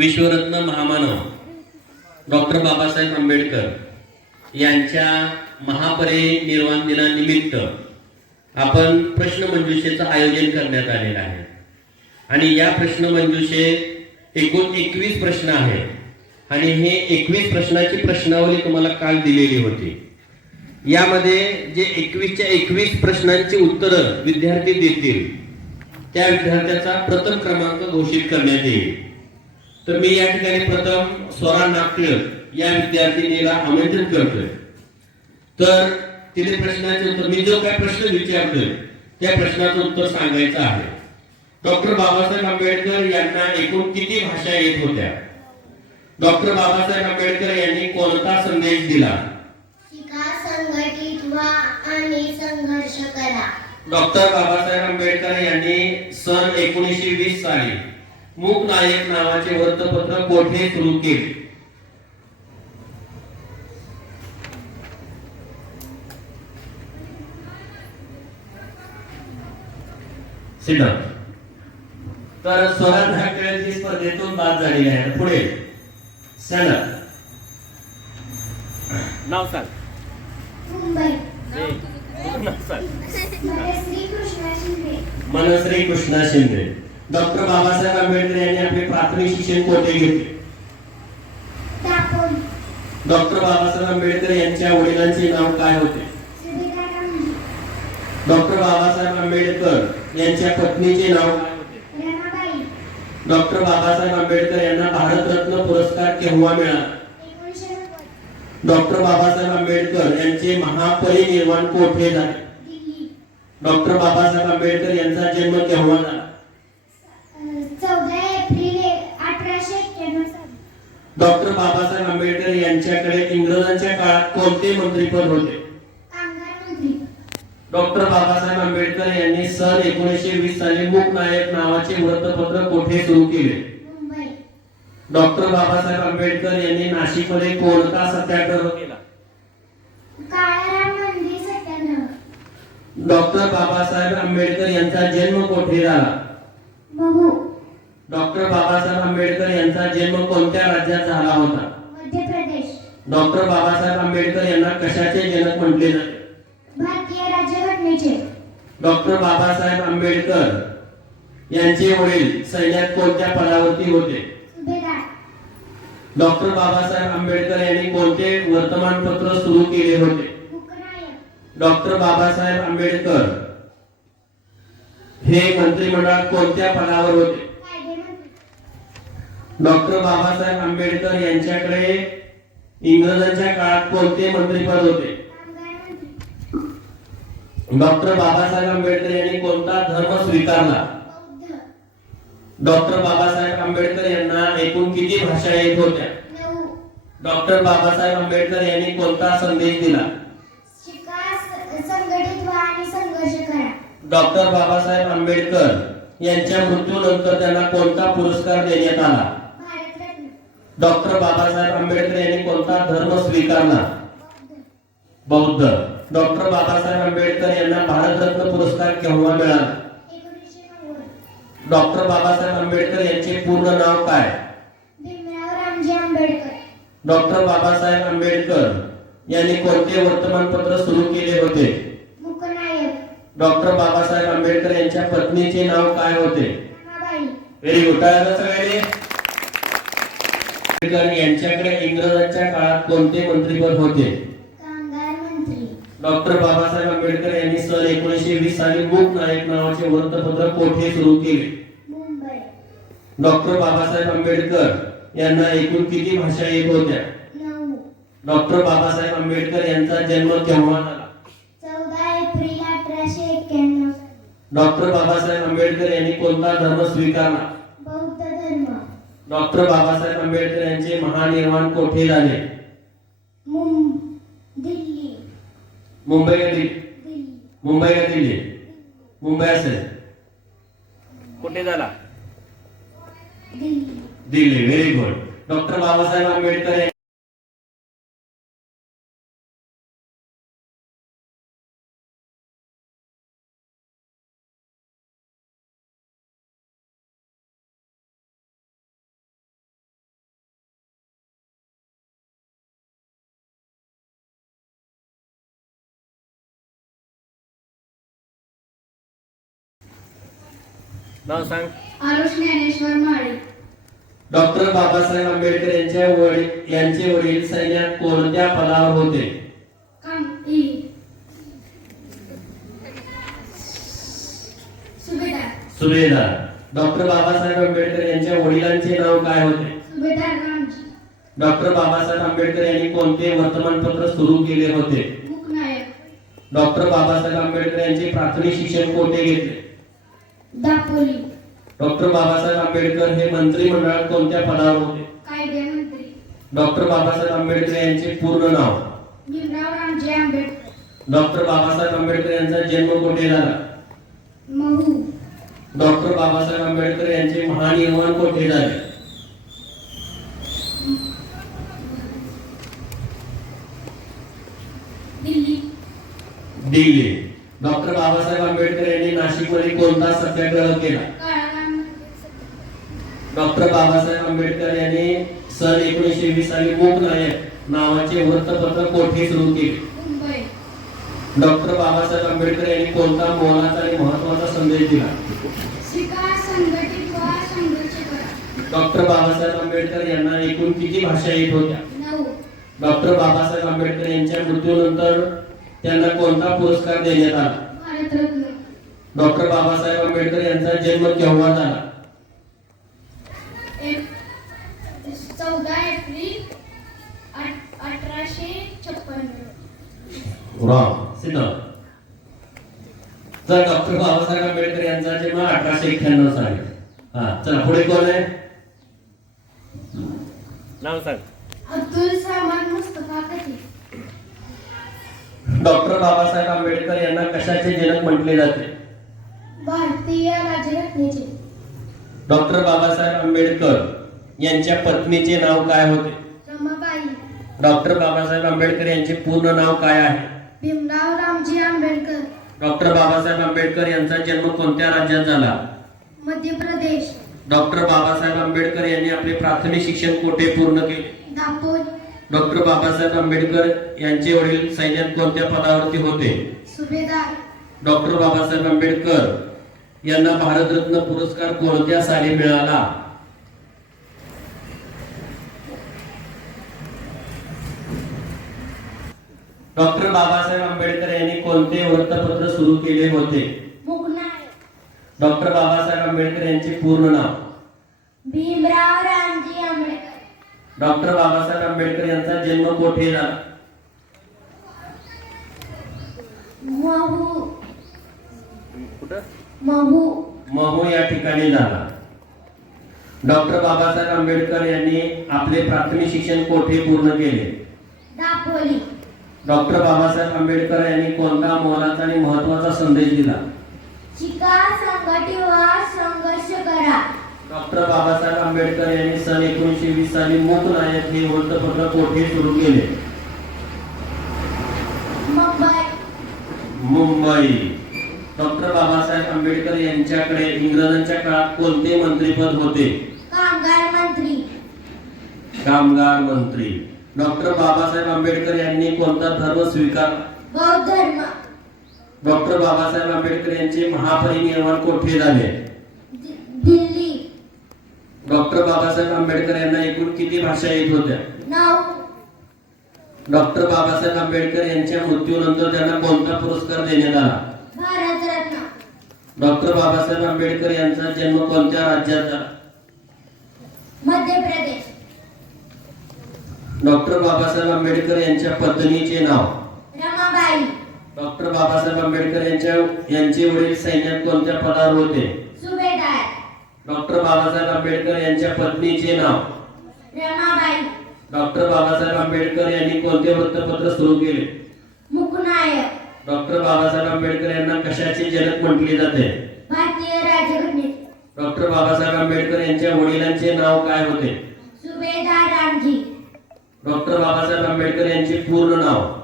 विश्वरत्न महामानव डॉक्टर बाबासाहेब आंबेडकर यांच्या महापरिनिर्वाण दिनानिमित्त आपण प्रश्नमंजुषेचं आयोजन करण्यात आलेलं आहे. आणि या प्रश्नमंजुषे एकूण एकवीस प्रश्न आहेत. आणि हे एकवीस प्रश्नाची प्रश्नावली तुम्हाला काल दिलेली होती. यामध्ये जे एकवीसच्या एकवीस प्रश्नांची उत्तरं विद्यार्थी देतील त्या विद्यार्थ्याचा प्रथम क्रमांक घोषित करण्यात येईल. तर मी या ठिकाणी प्रथम स्वरा नागटिळक या विद्यार्थिनीला आमंत्रित करतोय. तर तिने प्रश्नाचे उत्तर मी जो काय प्रश्न विचारतोय त्या प्रश्नाचं उत्तर सांगायचं आहे. डॉक्टर बाबासाहेब आंबेडकर यांना एकूण किती भाषा येत होत्या? डॉक्टर बाबासाहेब आंबेडकर यांनी कोणता संदेश दिला? शिका संघटित व्हा आणि संघर्ष करा. डॉक्टर बाबासाहेब आंबेडकर यांनी सन एकोणीसशे वीस साली मूक नायक नावाचे वृत्तपत्र कोठे सुरू केले. तर स्वरात ढाकळ्याची स्पर्धेतून बाद झालेली आहे. पुढे. सॅन नाव सांग. मनश्री कृष्णा शिंदे. डॉक्टर बाबासाहेब आंबेडकर यांनी आपले प्राथमिक शिक्षण कोठे घेतले? डॉक्टर बाबासाहेब आंबेडकर यांच्या वडिलांचे नाव काय होते? डॉक्टर बाबासाहेब आंबेडकर यांच्या पत्नीचे नाव डॉक्टर बाबासाहेब आंबेडकर यांना भारतरत्न पुरस्कार केव्हा मिळाला? डॉक्टर बाबासाहेब आंबेडकर यांचे महापरिनिर्वाण कोठे झाले? डॉक्टर बाबासाहेब आंबेडकर यांचा जन्म केव्हा झाला चौदा एप्रिल अठराशे एक्क्याण्णव साली डॉक्टर बाबासाहेब आंबेडकर यांच्याकडे इंग्रजांच्या काळात कोणते मंत्रीपद होते? डॉक्टर बाबासाहेब आंबेडकर यांनी सन एकोणीसशे वीस साली मूकनायक नावाचे वृत्तपत्र कोठे सुरू केले? डॉक्टर बाबासाहेब आंबेडकर यांनी नाशिकमध्ये कोणता सत्याग्रह केला? डॉक्टर बाबासाहेब आंबेडकर यांचा जन्म कोठे झाला? डॉक्टर बाबासाहेब आंबेडकर यांचा जन्म कोणत्या राज्यात झाला होता? मध्य प्रदेश. डॉक्टर बाबासाहेब आंबेडकर यांना कशाचे जनक म्हटले जाते? भारतीय राज्यघटनेचे. डॉक्टर बाबासाहेब आंबेडकर यांचे वडील सैन्यात कोणत्या पदावरती होते? डॉक्टर बाबासाहेब आंबेडकर यांनी कोणते वर्तमानपत्र सुरू केले होते? डॉक्टर बाबासाहेब आंबेडकर हे मंत्रिमंडळात कोणत्या पदावर होते? डॉक्टर बाबासाहेब आंबेडकर यांच्याकडे इंग्रजांच्या काळात कोणते मंत्रीपद होते? डॉक्टर बाबासाहेब आंबेडकर यांनी कोणता धर्म स्वीकारला? डॉक्टर बाबासाहेब आंबेडकर यांना एकूण किती भाषा येत होत्या? डॉक्टर बाबासाहेब आंबेडकर यांनी कोणता संदेश दिला? डॉक्टर बाबासाहेब आंबेडकर यांच्या मृत्यूनंतर त्यांना कोणता पुरस्कार देण्यात आला? डॉक्टर बाबासाहेब आंबेडकर यांनी कोणता धर्म स्वीकारला? बौद्ध. डॉक्टर बाबासाहेब आंबेडकर यांना भारतरत्न पुरस्कार केव्हा मिळाला? डॉक्टर बाबासाहेब आंबेडकर यांचे पूर्ण नाव काय? डॉक्टर बाबासाहेब आंबेडकर यांनी कोणते वर्तमानपत्र सुरू केले होते? डॉक्टर बाबासाहेब आंबेडकर यांच्या पत्नीचे नाव काय होते? व्हेरी गुड सगळ्यांनी? आंबेडकर यांच्याकडे इंग्रजांच्या काळात कोणते मंत्रीपद होते? डॉक्टर बाबासाहेब आंबेडकर यांनी सन एकोणीसशे वीस साली मूक नायक नावाचे वृत्तपत्र कोठे सुरू केले? मुंबई. डॉक्टर बाबासाहेब आंबेडकर यांना एकूण किती भाषा येत होत्या? डॉक्टर बाबासाहेब आंबेडकर यांचा जन्म केव्हा झाला? डॉक्टर बाबासाहेब आंबेडकर यांनी कोणता धर्म स्वीकारला? डॉक्टर बाबासाहेब आंबेडकर यांचे महानिर्वाण कोठे झाले मुंबई का दिल्ली. मुंबई का दिल्ली? मुंबई असेल. कुठे झाला? Delhi. Delhi. Very good doctor Babasaheb Ambedkar नाव सांग. आरुष ज्ञानेश्वर माळी. डॉक्टर बाबासाहेब आंबेडकर यांच्या वडील यांचे वडील सैन्यात कोणत्या पदावर होते? काम ई सुभेदार. डॉक्टर बाबासाहेब आंबेडकर यांच्या वडिलांचे नाव काय होते? डॉक्टर बाबासाहेब आंबेडकर यांनी कोणते वर्तमानपत्र सुरू केले होते? डॉक्टर बाबासाहेब आंबेडकर यांचे प्राथमिक शिक्षण कोठे घेतले? दापोली. डॉक्टर बाबासाहेब आंबेडकर हे मंत्रिमंडळात कोणत्या पदावर होते? डॉक्टर बाबासाहेब आंबेडकर यांचे पूर्ण नाव? भीमराव रामजी आंबेडकर. डॉक्टर बाबासाहेब आंबेडकर यांचा जन्म कोठे झाला? महू. डॉक्टर बाबासाहेब आंबेडकर यांचे महानिर्वाण कोठे झाले? दिल्ली. दिल्ली. डॉक्टर बाबासाहेब आंबेडकर यांनी नाशिकमध्ये कोणता सत्याग्रह केला? डॉक्टर बाबासाहेब आंबेडकर यांनी सन एकोणीसशे वीस साली मूक नायक नावाचे वृत्तपत्र कोठे सुरू केले? डॉक्टर बाबासाहेब आंबेडकर यांनी कोणता मोलाचा आणि महत्त्वाचा संदेश दिला? डॉक्टर बाबासाहेब आंबेडकर यांना एकूण किती भाषा येत होत्या? डॉक्टर बाबासाहेब आंबेडकर यांच्या मृत्यूनंतर त्यांना कोणता पुरस्कार देण्यात आला? डॉक्टर बाबासाहेब आंबेडकर यांचा जन्म केव्हा झाला? तर डॉक्टर बाबासाहेब आंबेडकर यांचा जन्म अठराशे एक्क्याण्णव साली. हा चला पुढे कोण आहे? नाव सांग. अब्दुल सामान मुस्तफा कथी डॉक्टर बाबासाहेब आंबेडकर यांना कशाचे जनक म्हटले जाते? भारतीय राज्यघटनेचे डॉक्टर बाबासाहेब आंबेडकर यांच्या पत्नीचे नाव काय होते? रमाबाई. डॉक्टर बाबासाहेब आंबेडकर यांचे पूर्ण नाव काय आहे? भीमराव रामजी आंबेडकर. डॉक्टर बाबासाहेब आंबेडकर यांचा जन्म कोणत्या राज्यात झाला? मध्य प्रदेश. डॉक्टर बाबासाहेब आंबेडकर यांनी आपले प्राथमिक शिक्षण कोठे पूर्ण केले? दापोली. डॉक्टर बाबासाहेब आंबेडकर यांचे वडील सैन्यात कोणत्या पदावरती होते? सुभेदार. डॉक्टर बाबासाहेब आंबेडकर यांना भारतरत्न पुरस्कार कोणत्या साली मिळाला? डॉक्टर बाबासाहेब आंबेडकर यांनी कोणते वृत्तपत्र सुरू केले होते? डॉक्टर बाबासाहेब आंबेडकर यांचे पूर्ण नाव? भीमराव डॉक्टर बाबासाहेब आंबेडकर यांचा जन्म कोठे झाला महू. कुठं? महू. महू या ठिकाणी झाला. डॉक्टर बाबासाहेब आंबेडकर यांनी आपले प्राथमिक शिक्षण कोठे पूर्ण केले? दापोली. डॉक्टर बाबासाहेब आंबेडकर यांनी कोणता मोलाचा आणि महत्त्वाचा संदेश दिला? शिका संघटित संघर्ष करा. डॉक्टर बाबासाहेब आंबेडकर यांनी सन एकोणीसशे वीस साली मूक नायक हे वृत्तपत्र कोठे सुरू केले? मुंबई. मुंबई. डॉक्टर बाबासाहेब आंबेडकर यांच्याकडे इंग्रजांच्या काळात कोणते मंत्रीपद होते? कामगार मंत्री. कामगार मंत्री. डॉक्टर बाबासाहेब आंबेडकर यांनी कोणता धर्म बौद्ध धर्म. डॉक्टर बाबासाहेब आंबेडकर यांचे महापरिनिर्वाण कोठे झाले? दिल्ली. डॉक्टर बाबासाहेब आंबेडकर यांना एकूण किती भाषा येत होत्या? डॉक्टर बाबासाहेब आंबेडकर यांच्या मृत्यूनंतर त्यांना कोणता पुरस्कार देण्यात आला? डॉक्टर बाबासाहेब आंबेडकर यांचा जन्म कोणत्या राज्यात झाला? मध्य प्रदेश. डॉक्टर बाबासाहेब आंबेडकर यांच्या पत्नीचे नाव? रमाबाई. डॉक्टर बाबासाहेब आंबेडकर यांच्या यांचे वडील सैन्यात कोणत्या पदावर होते? डॉक्टर बाबासाहेब आंबेडकर यांच्या पत्नीचे नाव. रमाबाई. डॉक्टर बाबासाहेब आंबेडकर यांनी कोणते वृत्तपत्र सुरू केले? डॉक्टर बाबासाहेब आंबेडकर यांना कशाचे जनक म्हटले जाते? डॉक्टर बाबासाहेब आंबेडकर यांच्या वडिलांचे नाव काय होते? सुभेदार रामजी. डॉक्टर बाबासाहेब आंबेडकर यांचे पूर्ण नाव.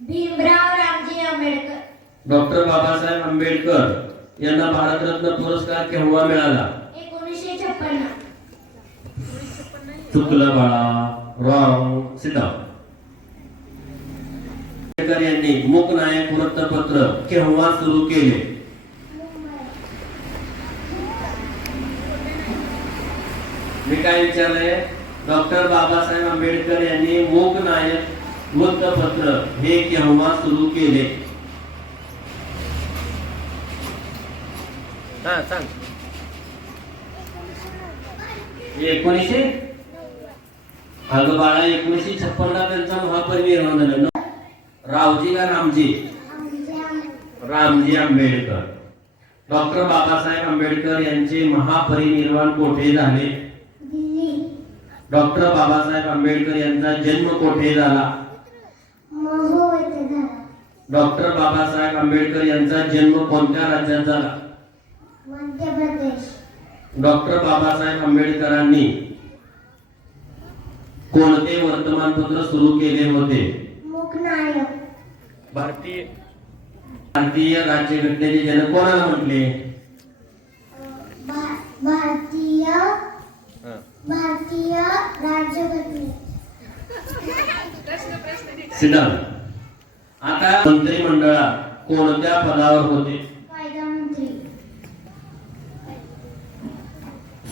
भीमराव रामजी आंबेडकर. डॉक्टर बाबासाहेब आंबेडकर यांना भारतरत्न पुरस्कार केव्हा मिळाला? चुकलं बाळा रॉंग सिद्धा आंबेडकर यांनी मूकनायक वृत्तपत्र केव्हा सुरू केले. मी काय विचारलंय? डॉक्टर बाबासाहेब आंबेडकर यांनी मूकनायक वृत्तपत्र हे केव्हा सुरू केले. हा सांग. एकोणीसशे? अगं बाळा एकोणीसशे छप्पनला त्यांचा महापरिनिर्वाण झालं ना रावजी का रामजी? रामजी आंबेडकर. डॉक्टर बाबासाहेब आंबेडकर यांचे महापरिनिर्वाण कोठे झाले? डॉक्टर बाबासाहेब आंबेडकर यांचा जन्म कोठे झाला झाला? डॉक्टर बाबासाहेब आंबेडकर यांचा जन्म कोणत्या राज्यात झाला? मध्य प्रदेश. डॉक्टर बाबासाहेब आंबेडकरांनी कोणते वर्तमानपत्र सुरू केले होते? भारतीय भारतीय राज्यघटनेचे जनक कोणाला म्हटले? भारतीय. भारतीय राज्यघटने. सिद्धांत आता मंत्रिमंडळात कोणत्या पदावर होते?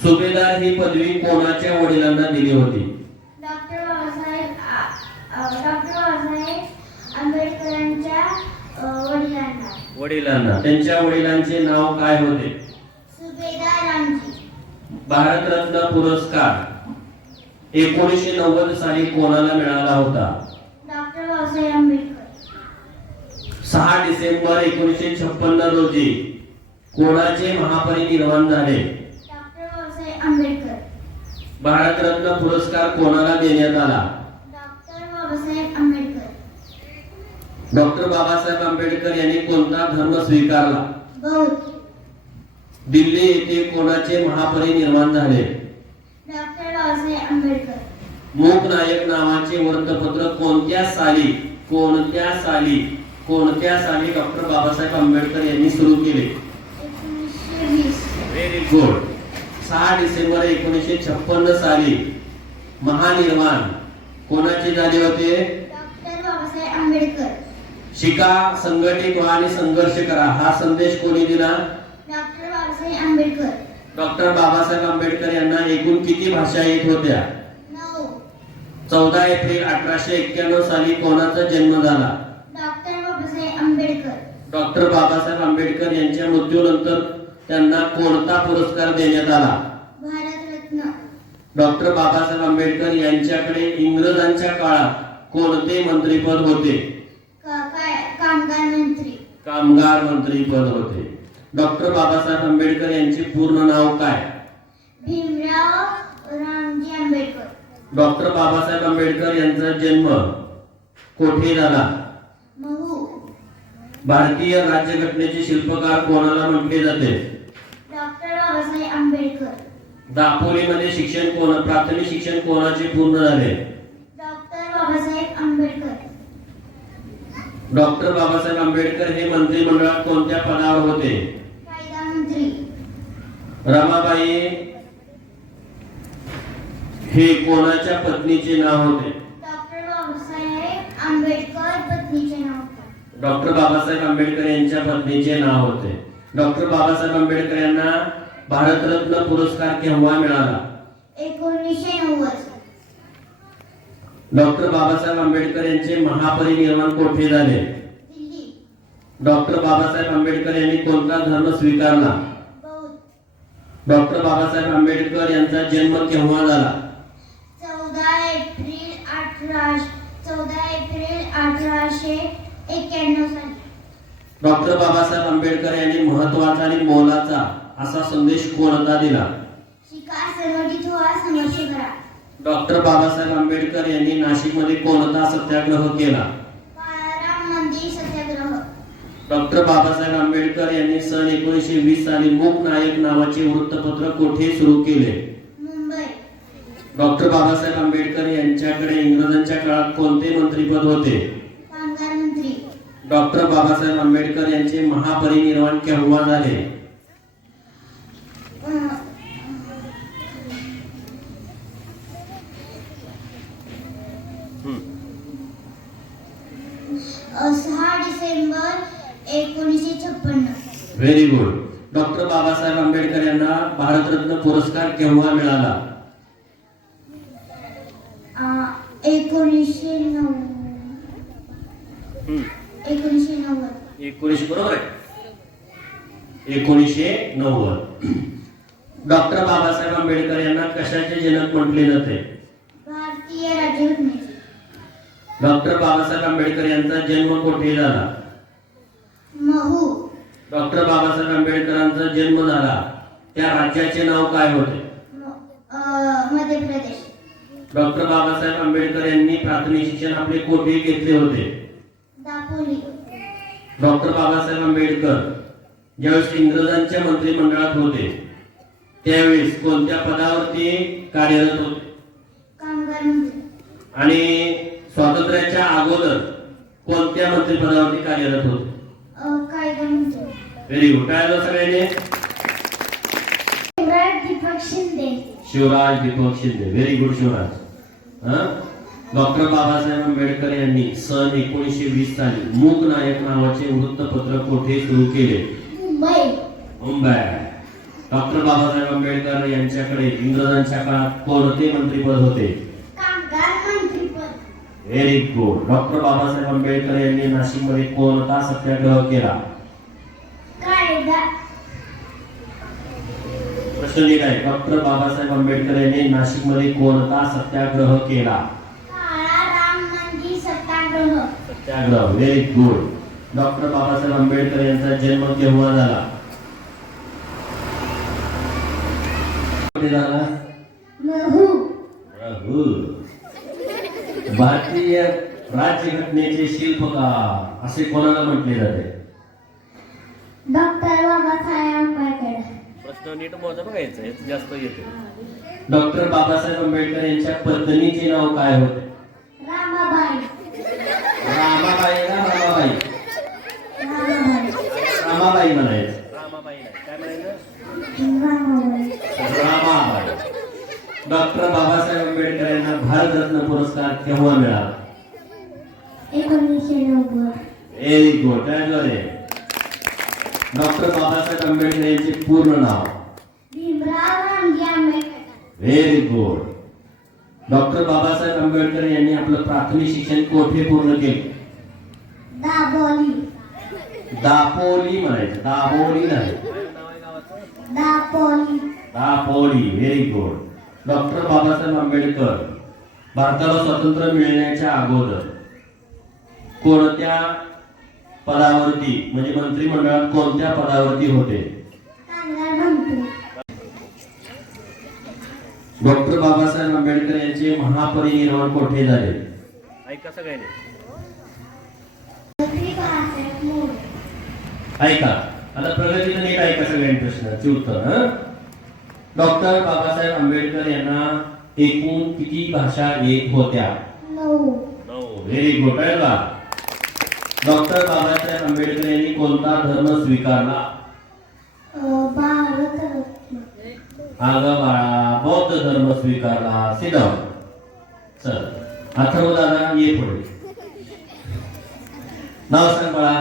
सुभेदार ही पदवी कोणाच्या वडिलांना दिली होती? डॉक्टर बाबासाहेब आ- अ, डॉक्टर बाबासाहेब आंबेडकरांच्या अ, वडिलांना. वडिलांना. त्यांच्या वडिलांचे नाव काय होते? सुभेदार रामजी. भारतरत्न पुरस्कार. एकोणीसशे नव्वद साली कोणाला मिळाला होता? डॉक्टर बाबासाहेब आंबेडकर. सहा डिसेंबर एकोणीसशे छप्पन्न रोजी कोणाचे महापरिनिर्वाण झाले? आंबेडकर. भारतरत्न पुरस्कार कोणाला देण्यात आला? डॉक्टर बाबासाहेब आंबेडकर. डॉक्टर बाबासाहेब आंबेडकर यांनी कोणता धर्म स्वीकारला? बौद्ध. दिल्ली येथे कोणाचे महापरिनिर्वाण झाले? डॉक्टर बाबासाहेब आंबेडकर. मूक नायक नावाचे वृत्तपत्र कोणत्या साली कोणत्या साली कोणत्या साली डॉक्टर बाबासाहेब आंबेडकर यांनी सुरू केले? व्हेरी गुड सहा डिसेंबर एकोणीसशे छप्पन्न साली महानिर्वाण कोणाचे झाले होते? डॉक्टर बाबासाहेब आंबेडकर. शिका संघटित व्हा आणि संघर्ष करा. हा संदेश कोणी दिला? डॉक्टर बाबासाहेब आंबेडकर. डॉक्टर बाबासाहेब आंबेडकर यांना एकूण किती भाषा येत होत्या? चौदा एप्रिल अठराशे एक्क्याण्णव साली कोणाचा जन्म झाला? डॉक्टर बाबासाहेब आंबेडकर. डॉक्टर बाबासाहेब आंबेडकर यांच्या मृत्यूनंतर त्यांना कोणता पुरस्कार देण्यात आला? भारतरत्न. डॉक्टर बाबासाहेब आंबेडकर यांच्याकडे इंग्रजांच्या काळात कोणते मंत्रीपद होते? कामगार मंत्री. कामगार मंत्रीपद होते. डॉक्टर बाबासाहेब आंबेडकर यांचे पूर्ण नाव काय? भीमराव रामजी आंबेडकर. डॉक्टर बाबासाहेब आंबेडकर यांचा जन्म कोठे झाला? भारतीय राज्यघटनेचे शिल्पकार कोणाला म्हटले जाते? बाबासाहेब आंबेडकर. दापोलीमध्ये शिक्षण कोण प्राथमिक शिक्षण कोणाचे पूर्ण झाले? डॉक्टर बाबासाहेब आंबेडकर. डॉक्टर बाबासाहेब आंबेडकर हे मंत्रिमंडळात कोणत्या पदावर होते? कायदा मंत्री. रमाबाई हे कोणाच्या पत्नीचे नाव होते? डॉक्टर बाबासाहेब आंबेडकर पत्नीचे नाव डॉक्टर बाबासाहेब आंबेडकर यांच्या पत्नीचे नाव होते. डॉक्टर बाबासाहेब आंबेडकर यांना भारतरत्न पुरस्कार केव्हा मिळाला? एकोणीसशे नव्वद. डॉक्टर बाबासाहेब आंबेडकर यांचे महापरिनिर्वाण कोठे झाले? दिल्ली. डॉक्टर बाबासाहेब आंबेडकर यांनी कोणता धर्म स्वीकारला? डॉक्टर बाबासाहेब आंबेडकर यांचा जन्म केव्हा झाला? चौदा एप्रिल अठरा चौदा एप्रिल अठराशे एक्क्याण्णव साली. डॉक्टर बाबासाहेब आंबेडकर यांनी महत्त्वाचा आणि मोलाचा असा संदेश कोणता दिला? डॉक्टर बाबासाहेब आंबेडकर यांनी नाशिकमध्ये कोणता सत्याग्रह केला? डॉक्टर बाबासाहेब आंबेडकर यांनी सन एकोणीसशे वीस साली मूक नायक नावाचे वृत्तपत्र कोठे सुरू केले? मुंबई. डॉक्टर बाबासाहेब आंबेडकर यांच्याकडे इंग्रजांच्या काळात कोणते मंत्रीपद होते? डॉक्टर बाबासाहेब आंबेडकर यांचे महापरिनिर्वाण केव्हा झाले? Very good doctor Babasaheb Ambedkar यांना भारतरत्न पुरस्कार केव्हा मिळाला? एकोणीसशे नव्वद. बरोबर आहे. एकोणीसशे नव्वद. डॉक्टर बाबासाहेब आंबेडकर यांना कशाचे जनक म्हटले जाते? भारतीय डॉक्टर बाबासाहेब आंबेडकर यांचा जन्म कोठे झाला? डॉक्टर बाबासाहेब आंबेडकरांचा जन्म झाला. त्या राज्याचे नाव काय होते? मध्य प्रदेश. डॉक्टर बाबासाहेब आंबेडकर यांनी प्राथमिक शिक्षण आपले कोठे घेतले होते? दापोली. डॉक्टर बाबासाहेब आंबेडकर ज्यावेळेस इंग्रजांच्या मंत्रिमंडळात होते त्यावेळेस कोणत्या पदावरती कार्यरत होते? आणि स्वातंत्र्याच्या अगोदर कोणत्या मंत्रिपदावरती कार्यरत होते? व्हेरी गुड काय सगळ्यांनी Shivraj Deepak Shinde Shivraj Deepak Shinde very good Shivraj doctor Babasaheb Ambedkar यांनी सन एकोणीसशे वीस साली मूक नायक नावाचे वृत्तपत्र कोठे सुरू केले? मुंबई. मुंबई. डॉक्टर बाबासाहेब आंबेडकर यांच्याकडे इंग्रजांच्या काळात कोणते मंत्रीपद होते? Very good doctor Babasaheb Ambedkar यांनी नाशिकमध्ये कोणता सत्याग्रह केला कायदा नीट आहे डॉक्टर बाबासाहेब आंबेडकर यांनी नाशिकमध्ये कोणता सत्याग्रह केला? काळा राम मंदिर सत्याग्रह. Very good doctor Babasaheb Ambedkar यांचा जन्म केव्हा झाला. भारतीय राज्यघटनेचे शिल्पकार. असे कोणाला म्हटले जाते? नीट मोजा बघायचं हेच जास्त येते डॉक्टर बाबासाहेब आंबेडकर यांच्या पत्नीचे नाव काय होते? रामाबाई. रामाबाई ना रामाबाई रामाबाई. रामाबाई म्हणायचं. रामाबाई नाही. काय म्हणायचं? रामाबाई. रामाबाई. डॉक्टर बाबासाहेब आंबेडकर यांना भारतरत्न पुरस्कार केव्हा मिळाला एकोणीसशे नव्वद व्हेरी गुड त्याद्वारे डॉक्टर बाबासाहेब आंबेडकर यांचे पूर्ण नाव भीमराव रामजी आंबेडकर गुड डॉक्टर बाबासाहेब आंबेडकर यांनी आपलं प्राथमिक शिक्षण कोठे पूर्ण केले? दाबोली दापोली म्हणायचं. दापोली नाही. Dapoli. Very good doctor Babasaheb Ambedkar भारताला स्वातंत्र्य मिळण्याच्या अगोदर कोणत्या पदावरती म्हणजे मंत्रिमंडळात कोणत्या पदावरती होते कामगार मंत्री डॉक्टर बाबासाहेब आंबेडकर यांचे महापरिनिर्वाण कोठे झाले? ऐका सगळ्यांनी. ऐका. आता प्रगतीनं नीट ऐका सगळ्यांनी प्रश्नाचे उत्तर हं? डॉक्टर बाबासाहेब आंबेडकर यांना एकूण किती भाषा येत होत्या? व्हेरी गुड आहे का डॉक्टर बाबासाहेब आंबेडकर यांनी कोणता धर्म स्वीकारला? अगं बाळा बौद्ध धर्म स्वीकारला सिद्धाव चल अथर्व दादा ये पुढे नाव सांग बाळा